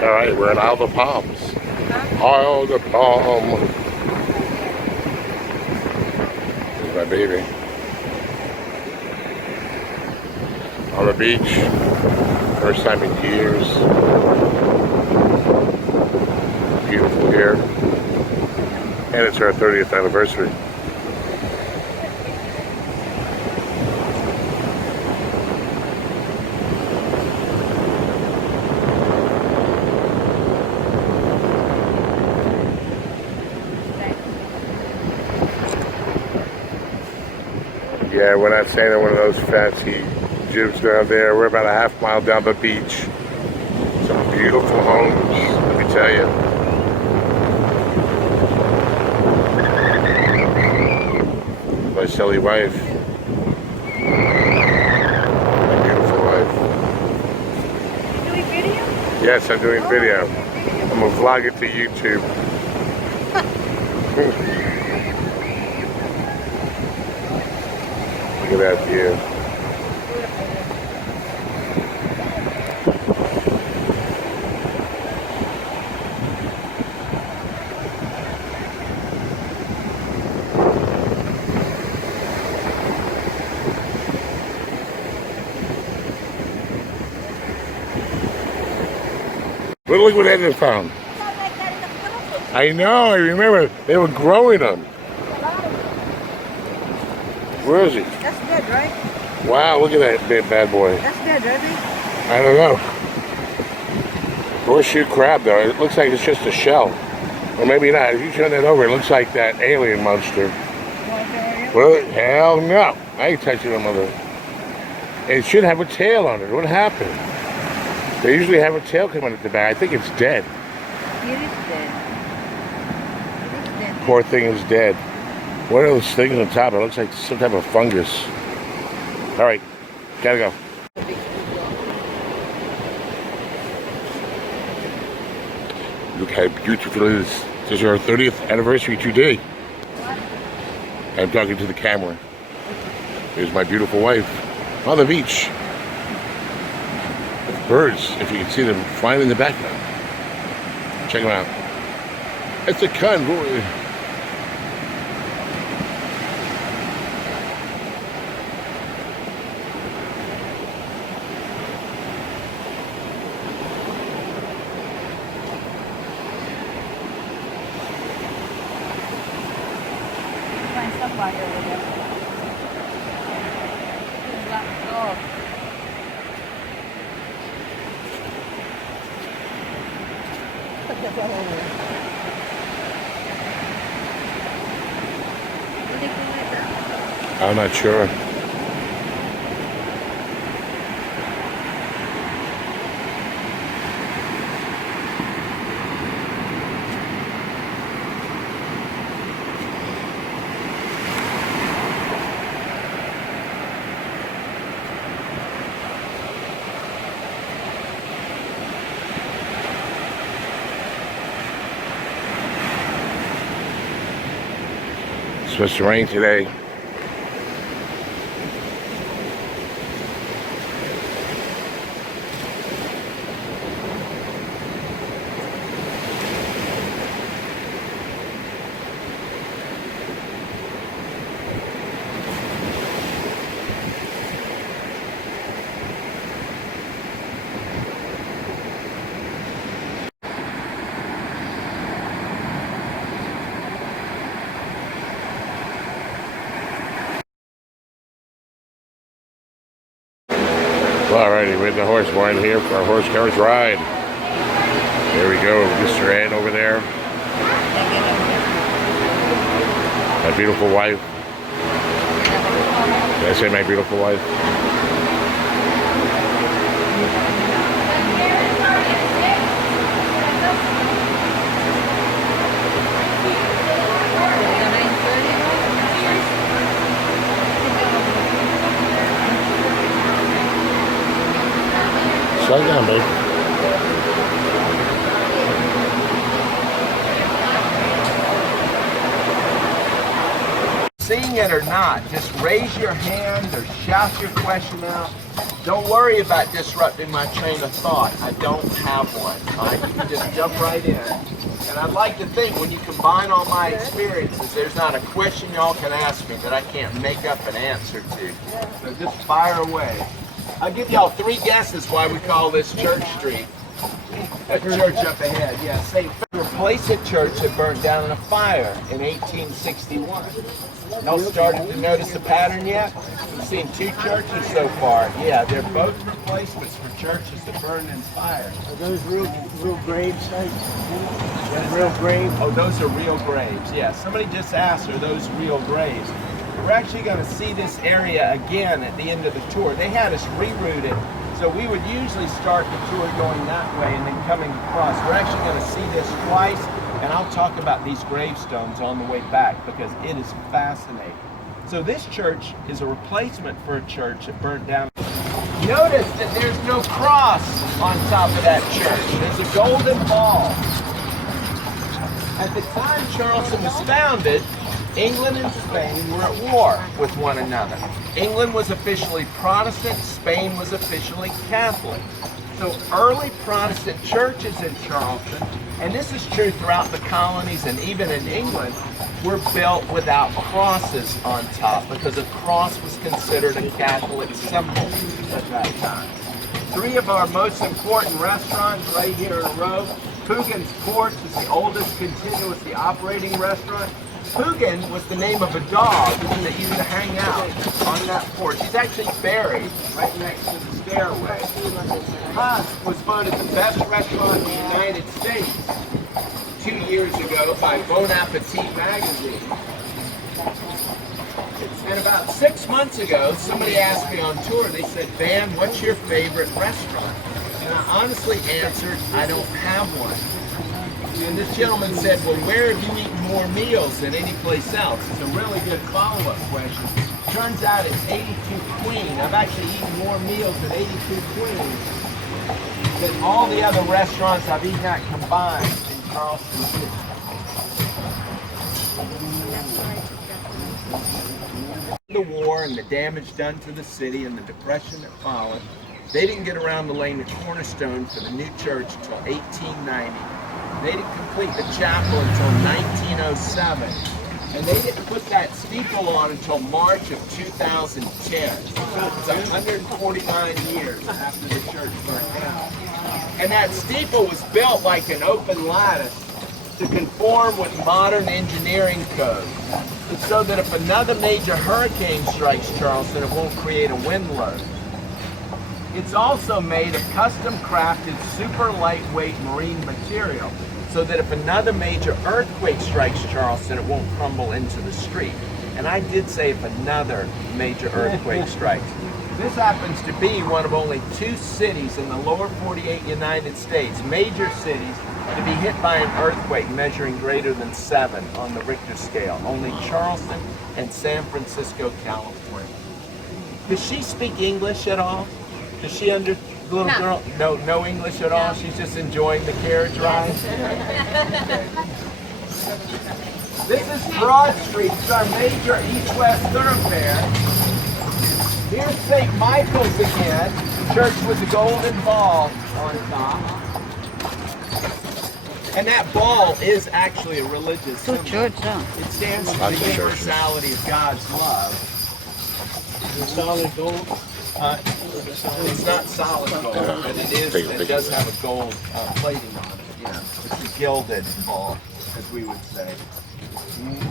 All right, we're in Isle of Palms. Isle of Palm. There's my baby. On the beach. First time in years. Beautiful here. And it's our 30th anniversary. Yeah, we're not staying in one of those fancy jibs down there. We're about a half mile down the beach. Some beautiful homes, let me tell you. My silly wife. My beautiful wife. You doing video? Yes, I'm doing video. I'm gonna vlog it to YouTube. Look at that view. But look what Edna found. I know, I remember. They were growing them. Where is he? That's dead, right? Wow, look at that bad boy. That's dead, right? I don't know. Horseshoe crab, though. It looks like it's just a shell. Or maybe not. If you turn that over, it looks like that alien monster. Well, hell no. I ain't touching them. It should have a tail on it. What happened? They usually have a tail coming at the back. I think it's dead. It is dead. It is dead. Poor thing is dead. What are those things on top? It looks like some type of fungus. All right, gotta go. Look how beautiful it is. This is our 30th anniversary today. I'm talking to the camera. Here's my beautiful wife on the beach. With birds, if you can see them flying in the background. Check them out. It's a convoy. Find somebody over there. Black dog. Look at that over there. What do they call it? I'm not sure. It's supposed to rain today. Alrighty, we're at the horse barn here for our horse carriage ride. There we go, Mr. Ed over there. My beautiful wife. Did I say my beautiful wife? Slow down, babe. seeing it or not, just raise your hand or shout your question out. Don't worry about disrupting my train of thought. I don't have one. All right? You can just jump right in. And I'd like to think when you combine all my experiences, there's not a question y'all can ask me that I can't make up an answer to. So just fire away. I'll give y'all 3 guesses why we call this Church Street. That church up ahead, yeah. St. Replace a church that burned down in a fire in 1861. Y'all started to notice a pattern yet? We've seen 2 churches so far. Yeah, they're both replacements for churches that burned in fire. Are those real graves? Real graves? Oh, those are real graves, yeah. Somebody just asked, are those real graves? We're actually going to see this area again at the end of the tour. They had us reroute it, so we would usually start the tour going that way and then coming across. We're actually going to see this twice, and I'll talk about these gravestones on the way back because it is fascinating. So this church is a replacement for a church that burnt down. Notice that there's no cross on top of that church. There's a golden ball. At the time Charleston was founded, England and Spain were at war with one another. England was officially Protestant, Spain was officially Catholic. So early Protestant churches in Charleston, and this is true throughout the colonies and even in England, were built without crosses on top because a cross was considered a Catholic symbol at that time. 3 of our most important restaurants right here in a row. Coogan's Porch is the oldest continuously operating restaurant. Coogan was the name of a dog that used to hang out on that porch. He's actually buried right next to the stairway. Huss was voted the best restaurant in the United States 2 years ago by Bon Appetit magazine. And about 6 months ago, somebody asked me on tour, they said, Van, what's your favorite restaurant? And I honestly answered, I don't have one. And this gentleman said, well, where have you eaten more meals than any place else? It's a really good follow-up question. Turns out it's 82 Queen. I've actually eaten more meals at 82 Queen than all the other restaurants I've eaten at combined in Charleston City. The war and the damage done to the city and the depression that followed, they didn't get around to laying the cornerstone for the new church until 1890. They didn't complete the chapel until 1907. And they didn't put that steeple on until March of 2010. So it's 149 years after the church burned down. And that steeple was built like an open lattice to conform with modern engineering codes. It's so that if another major hurricane strikes Charleston, it won't create a wind load. It's also made of custom crafted super lightweight marine material so that if another major earthquake strikes Charleston, it won't crumble into the street. And I did say if another major earthquake strikes. This happens to be one of only 2 cities in the lower 48 United States, major cities, to be hit by an earthquake measuring greater than 7 on the Richter scale. Only Charleston and San Francisco, California. Does she speak English at all? Does she the little girl? No English at all? She's just enjoying the carriage ride? This is Broad Street. It's our major east-west thoroughfare. Here's St. Michael's again, church with the golden ball on top. And that ball is actually a religious symbol. It stands for the universality of God's love. Is it solid gold? It's not solid gold, but it does have a gold plating on it. Yeah, it's a gilded ball, as we would say.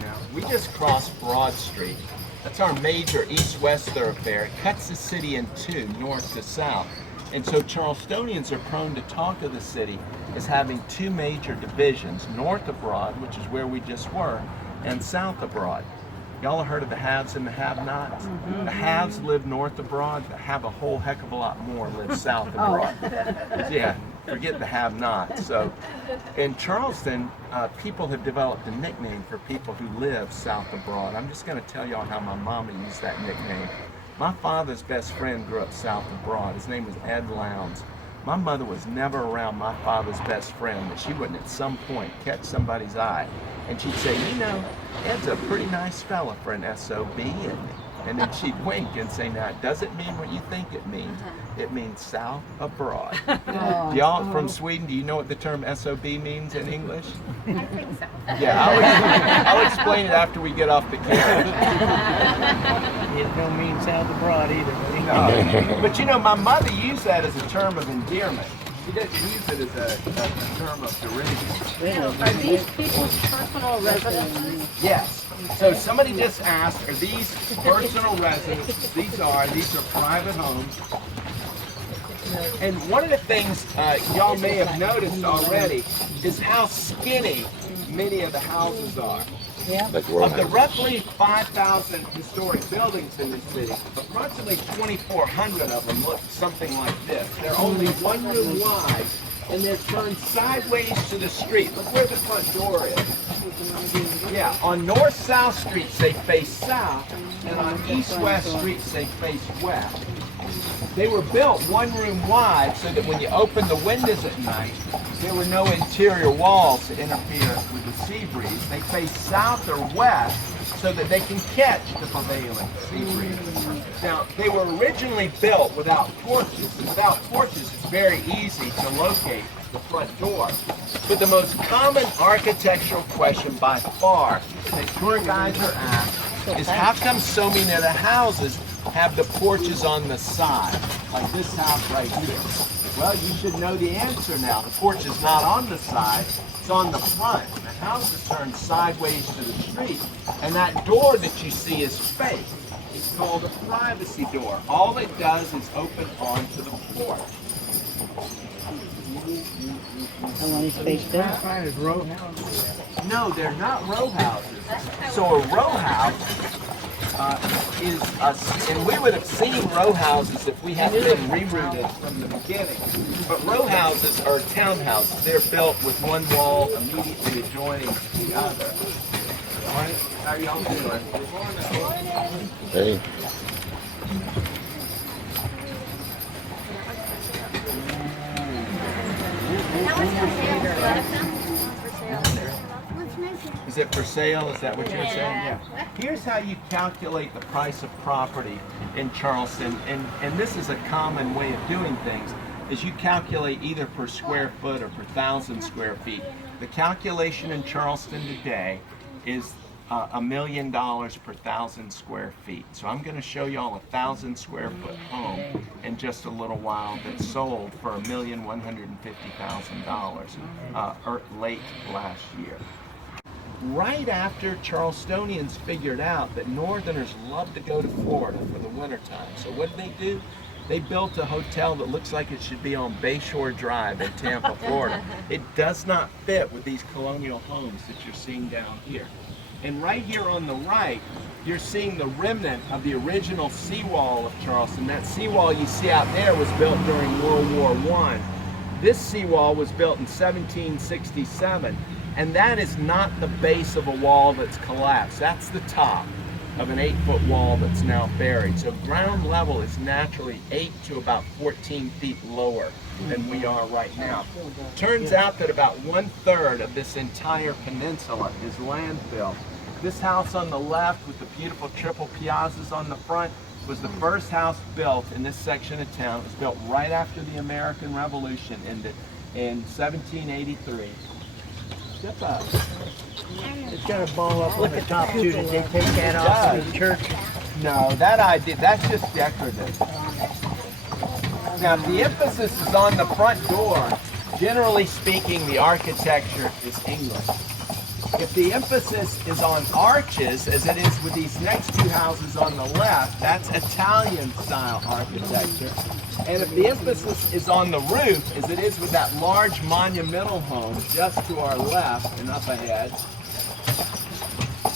Now, we just crossed Broad Street. That's our major east-west thoroughfare. It cuts the city in 2, north to south. And so Charlestonians are prone to talk of the city as having 2 major divisions, north of Broad, which is where we just were, and south of Broad. Y'all have heard of the haves and the have-nots? Mm-hmm. The haves live north of Broad, the have a whole heck of a lot more live south of Broad. Yeah, forget the have-nots. So in Charleston, people have developed a nickname for people who live south of Broad. I'm just going to tell y'all how my mama used that nickname. My father's best friend grew up south of Broad. His name was Ed Lowndes. My mother was never around my father's best friend that she wouldn't at some point catch somebody's eye. And she'd say, you know, Ed's a pretty nice fella for an SOB, isn't he? And then she'd wink and say, now, it doesn't mean what you think it means. It means south abroad. Y'all from Sweden, do you know what the term SOB means in English? I think so. Yeah, I'll explain it after we get off the camera. It don't mean south abroad either. No. But you know, my mother used that as a term of endearment. She didn't use it as a term of derision. Are these people's personal residences? Yes. So somebody just asked, are these personal residences? These are private homes. And one of the things y'all may have noticed already is how skinny many of the houses are. Like Of the roughly 5,000 historic buildings in this city, approximately 2,400 of them look something like this. They're only one room wide, and they're turned sideways to the street. Look where the front door is. Yeah, on north-south streets they face south, and on east-west streets they face west. They were built one room wide so that when you open the windows at night, there were no interior walls to interfere with the sea breeze. They face south or west so that they can catch the prevailing sea breeze. Now, they were originally built without porches, and without porches it's very easy to locate the front door. But the most common architectural question by far that tour guides are asked is how come so many of the houses have the porches on the side, like this house right here? Well, you should know the answer now. The porch is not on the side, it's on the front. The house is turned sideways to the street, and that door that you see is fake. It's called a privacy door. All it does is open onto the porch. How long is spaced out? No, they're not row houses. So a row house is and we would have seen row houses if we hadn't been rerouted from the beginning. But row houses are townhouses. They're built with one wall immediately adjoining the other. Morning. How y'all doing? Hey. Is it for sale? Is that what you're saying? Yeah. Here's how you calculate the price of property in Charleston, and this is a common way of doing things, is you calculate either per square foot or per 1,000 square feet. The calculation in Charleston today is $1 million per 1,000 square feet. So I'm going to show you all a 1,000 square foot home in just a little while that sold for $1,150,000 late last year. Right after Charlestonians figured out that Northerners love to go to Florida for the wintertime. So what did they do? They built a hotel that looks like it should be on Bayshore Drive in Tampa, Florida. It does not fit with these colonial homes that you're seeing down here. And right here on the right, you're seeing the remnant of the original seawall of Charleston. That seawall you see out there was built during World War I. This seawall was built in 1767, and that is not the base of a wall that's collapsed. That's the top of an 8-foot wall that's now buried. So ground level is naturally 8 to about 14 feet lower than we are right now. Turns out that about 1/3 of this entire peninsula is landfill. This house on the left with the beautiful triple piazzas on the front was the first house built in this section of town. It was built right after the American Revolution ended in 1783. Step up. It's got a ball up on the top too. Did they take that off of the church? No, that's just decorative. Now, if the emphasis is on the front door, generally speaking, the architecture is English. If the emphasis is on arches, as it is with these next two houses on the left, that's Italian-style architecture. And if the emphasis is on the roof, as it is with that large monumental home just to our left and up ahead,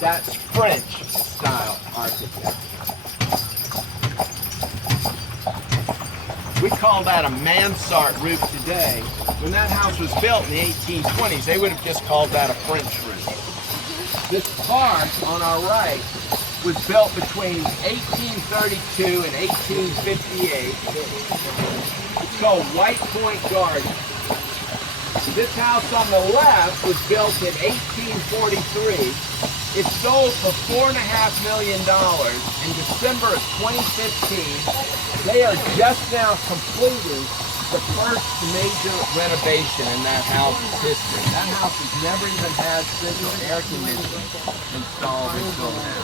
that's French-style architecture. We call that a mansard roof today. When that house was built in the 1820s, they would have just called that a French roof. This park on our right was built between 1832 and 1858. It's called White Point Garden. This house on the left was built in 1843. It sold for $4.5 million in December of 2015. They are just now completing the first major renovation in that house's history. That house has never even had central air conditioning installed until now.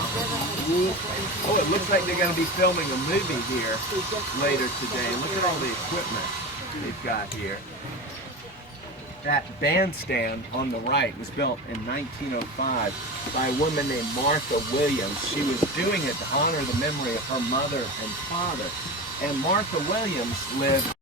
Oh, it looks like they're going to be filming a movie here later today. Look at all the equipment they've got here. That bandstand on the right was built in 1905 by a woman named Martha Williams. She was doing it to honor the memory of her mother and father. And Martha Williams lived